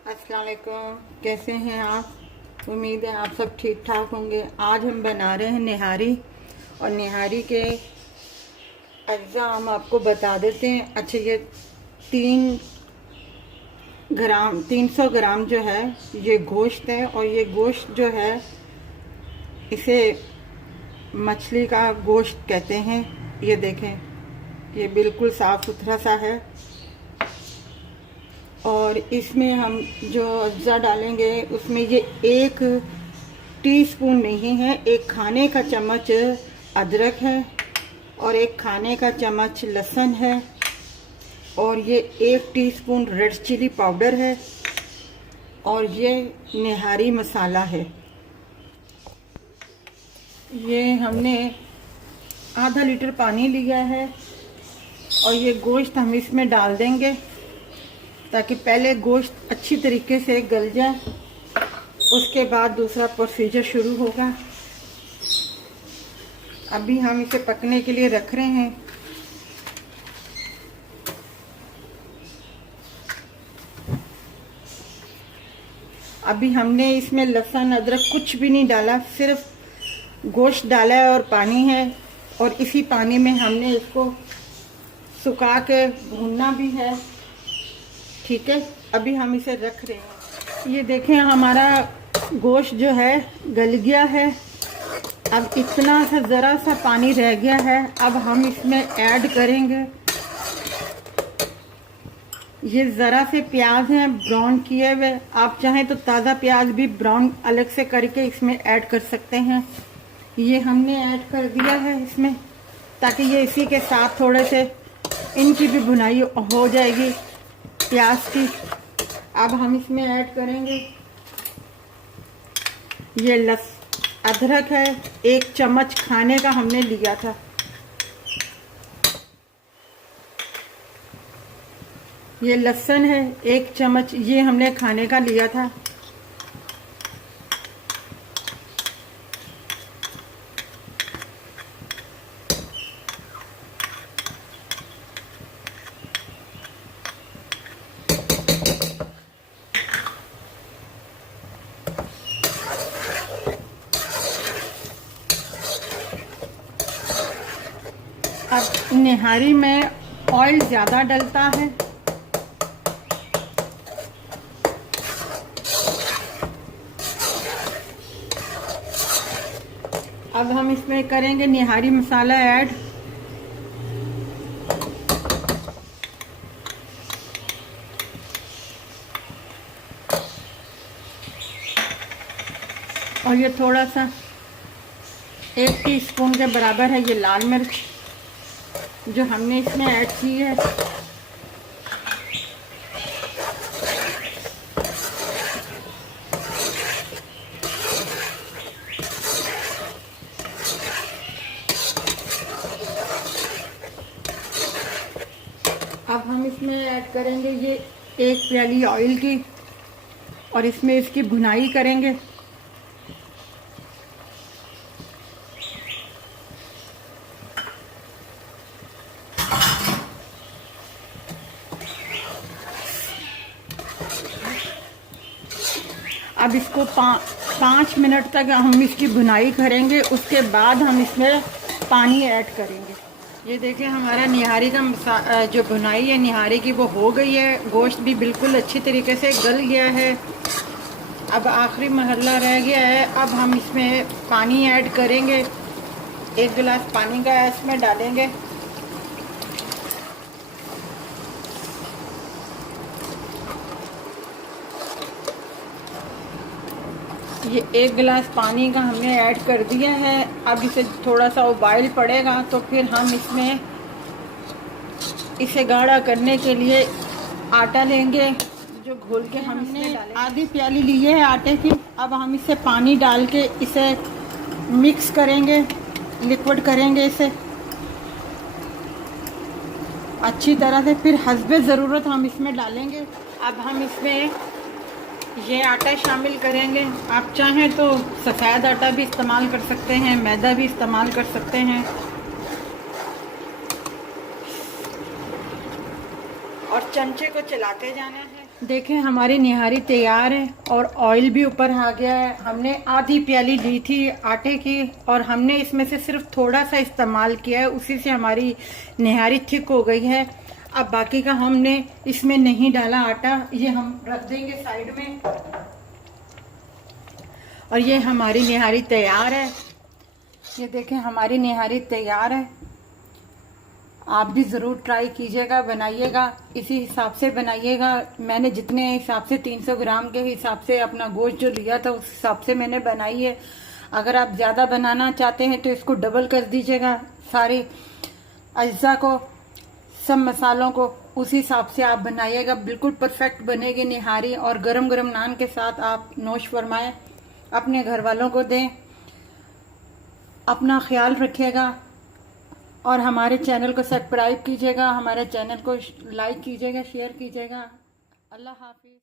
अस्सलाम वालेकुम। कैसे हैं आप? उम्मीद है आप सब ठीक ठाक होंगे। आज हम बना रहे हैं निहारी, और निहारी के अज्जा हम आपको बता देते हैं। अच्छा, ये 300 ग्राम जो है ये गोश्त है, और ये गोश्त जो है इसे मछली का गोश्त कहते हैं। ये देखें, ये बिल्कुल साफ़ सुथरा सा है। और इसमें हम जो अज्जा डालेंगे उसमें ये 1 टीस्पून नहीं है, 1 खाने का चम्मच अदरक है, और 1 खाने का चम्मच लहसुन है, और ये 1 टीस्पून रेड चिली पाउडर है, और ये निहारी मसाला है। ये हमने आधा लीटर पानी लिया है, और ये गोश्त हम इसमें डाल देंगे ताकि पहले गोश्त अच्छी तरीके से गल जाए, उसके बाद दूसरा प्रोसीजर शुरू होगा। अभी हम इसे पकने के लिए रख रहे हैं। अभी हमने इसमें लहसुन अदरक कुछ भी नहीं डाला, सिर्फ गोश्त डाला है और पानी है, और इसी पानी में हमने इसको सुखा के भूनना भी है। ठीक है, अभी हम इसे रख रहे हैं। ये देखें, हमारा गोश्त जो है गल गया है। अब इतना सा ज़रा सा पानी रह गया है। अब हम इसमें ऐड करेंगे ये ज़रा से प्याज हैं ब्राउन किए हुए। आप चाहें तो ताज़ा प्याज भी ब्राउन अलग से करके इसमें ऐड कर सकते हैं। ये हमने ऐड कर दिया है इसमें, ताकि ये इसी के साथ थोड़े से इनकी भी भुनाई हो जाएगी प्याज की। अब हम इसमें ऐड करेंगे ये अदरक है, 1 चम्मच खाने का हमने लिया था। ये लहसुन है 1 चम्मच, ये हमने खाने का लिया था। अब निहारी में ऑयल ज़्यादा डलता है। अब हम इसमें करेंगे निहारी मसाला ऐड। और ये थोड़ा सा 1 टीस्पून के बराबर है ये लाल मिर्च जो हमने इसमें ऐड की है। अब हम इसमें ऐड करेंगे ये 1 प्याली ऑयल की, और इसमें इसकी भुनाई करेंगे। अब इसको 5 मिनट तक हम इसकी भुनाई करेंगे, उसके बाद हम इसमें पानी ऐड करेंगे। ये देखिए, हमारा निहारी का जो भुनाई है निहारी की वो हो गई है। गोश्त भी बिल्कुल अच्छी तरीके से गल गया है। अब आखिरी मरहला रह गया है। अब हम इसमें पानी ऐड करेंगे। 1 गिलास पानी का इसमें डालेंगे। ये 1 गिलास पानी का हमने ऐड कर दिया है। अब इसे थोड़ा सा उबाल पड़ेगा, तो फिर हम इसमें इसे गाढ़ा करने के लिए आटा लेंगे, जो घोल के हम इसमें डालेंगे। आधी प्याली ली है आटे की। अब हम इसे पानी डाल के इसे मिक्स करेंगे, लिक्विड करेंगे इसे अच्छी तरह से। फिर हस्बे ज़रूरत हम इसमें डालेंगे। अब हम इसमें ये आटा शामिल करेंगे। आप चाहें तो सफ़ेद आटा भी इस्तेमाल कर सकते हैं, मैदा भी इस्तेमाल कर सकते हैं। और चमचे को चलाते जाना है। देखें हमारी निहारी तैयार है और ऑयल भी ऊपर आ गया है। हमने आधी प्याली ली थी आटे की और हमने इसमें से सिर्फ थोड़ा सा इस्तेमाल किया है, उसी से हमारी निहारी थिक हो गई है। अब बाकी का हमने इसमें नहीं डाला आटा, ये हम रख देंगे साइड में। और ये हमारी निहारी तैयार है। ये देखें हमारी निहारी तैयार है। आप भी ज़रूर ट्राई कीजिएगा, बनाइएगा, इसी हिसाब से बनाइएगा। मैंने जितने हिसाब से 300 ग्राम के हिसाब से अपना गोश्त जो लिया था उस हिसाब से मैंने बनाई है। अगर आप ज़्यादा बनाना चाहते हैं तो इसको डबल कर दीजिएगा, सारे अज्जा को, सब मसालों को उसी हिसाब से आप बनाइएगा। बिल्कुल परफेक्ट बनेगी निहारी। और गरम गरम नान के साथ आप नोश फरमाएं, अपने घर वालों को दें। अपना ख्याल रखिएगा और हमारे चैनल को सब्सक्राइब कीजिएगा, हमारे चैनल को लाइक कीजिएगा, शेयर कीजिएगा। अल्लाह हाफिज़।